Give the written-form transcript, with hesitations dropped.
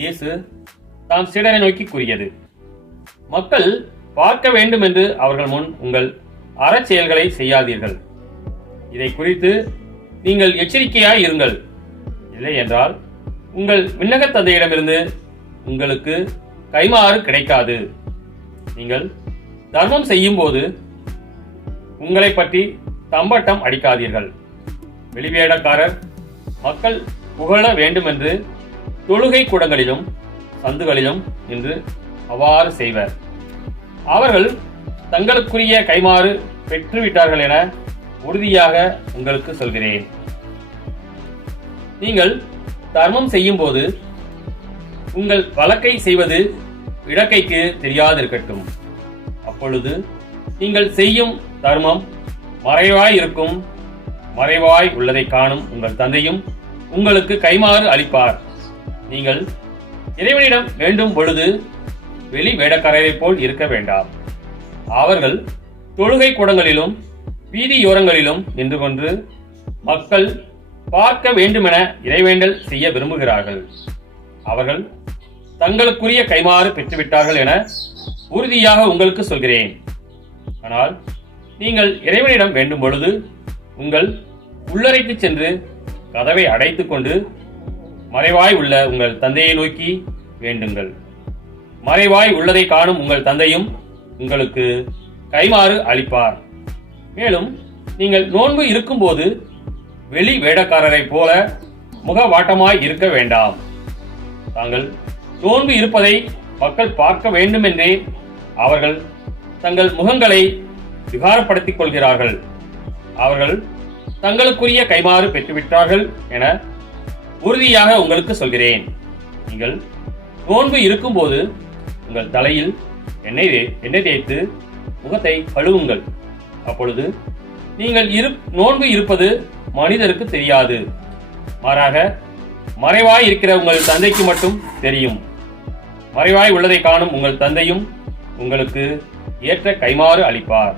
இயேசு தாம் சீடரை நோக்கி கூறியது: மக்கள் பார்க்க வேண்டும் என்று அவர்கள் முன் உங்கள் அறச்செயல்களை செய்யாதீர்கள். இதை குறித்து நீங்கள் எச்சரிக்கையாய் இருங்கள். இல்லை என்றால் உங்கள் விண்ணக தந்தையிடமிருந்து உங்களுக்கு கைமாறு கிடைக்காது. நீங்கள் தர்மம் செய்யும் போது உங்களை பற்றி தம்பட்டம் அடிக்காதீர்கள். வெளிவேடக்காரர் மக்கள் புகழ வேண்டுமென்று தொழுகை கூடங்களிலும் சந்துகளிலும் நின்று அவ்வாறு செய்வர். அவர்கள் தங்களுக்குரிய கைமாறு பெற்றுவிட்டார்கள் என உறுதியாக உங்களுக்கு சொல்கிறேன். நீங்கள் தர்மம் செய்யும் போது உங்கள் வழக்கை செய்வது இடக்கைக்கு தெரியாதிருக்கட்டும். அப்பொழுது நீங்கள் செய்யும் தர்மம் மறைவாய் இருக்கும். மறைவாய் உள்ளதை காணும் உங்கள் தந்தையும் உங்களுக்கு கைமாறு அளிப்பார். நீங்கள் இறைவனிடம் வேண்டும் பொழுது வெளி வேடக்காரரை போல் இருக்க வேண்டாம். அவர்கள் தொழுகை கூடங்களிலும் வீதியோரங்களிலும் நின்று கொண்டு மக்கள் பார்க்க வேண்டுமென இறைவேண்டல் செய்ய விரும்புகிறார்கள். அவர்கள் தங்களுக்குரிய கைமாறு பெற்றுவிட்டார்கள் என உறுதியாக உங்களுக்கு சொல்கிறேன். ஆனால் நீங்கள் இறைவனிடம் வேண்டும் பொழுது உங்கள் உள்ளறைக்கு சென்று கதவை அடைத்துக் கொண்டு மறைவாய் உள்ள உங்கள் தந்தையை நோக்கி வேண்டுங்கள். மறைவாய் உள்ளதை காணும் உங்கள் தந்தையும் உங்களுக்கு கைமாறு அளிப்பார். மேலும் நீங்கள் நோன்பு இருக்கும்போது வெளி வேடக்காரரை போல முகவாட்டமாய் இருக்க வேண்டாம். தாங்கள் நோன்பு இருப்பதை மக்கள் பார்க்க வேண்டுமென்றே அவர்கள் தங்கள் முகங்களை விகாரப்படுத்திக் கொள்கிறார்கள். அவர்கள் தங்களுக்குரிய கைமாறு பெற்றுவிட்டார்கள் என உறுதியாக உங்களுக்கு சொல்கிறேன். நீங்கள் நோன்பு இருக்கும்போது உங்கள் தலையில் எண்ணெய் தேய்த்து முகத்தை கழுவுங்கள். அப்பொழுது நீங்கள் நோன்பு இருப்பது மனிதருக்கு தெரியாது. மாறாக மறைவாய் இருக்கிற உங்கள் தந்தைக்கு மட்டும் தெரியும். மறைவாய் உள்ளதை காணும் உங்கள் தந்தையும் உங்களுக்கு ஏற்ற கைமாறு அளிப்பார்.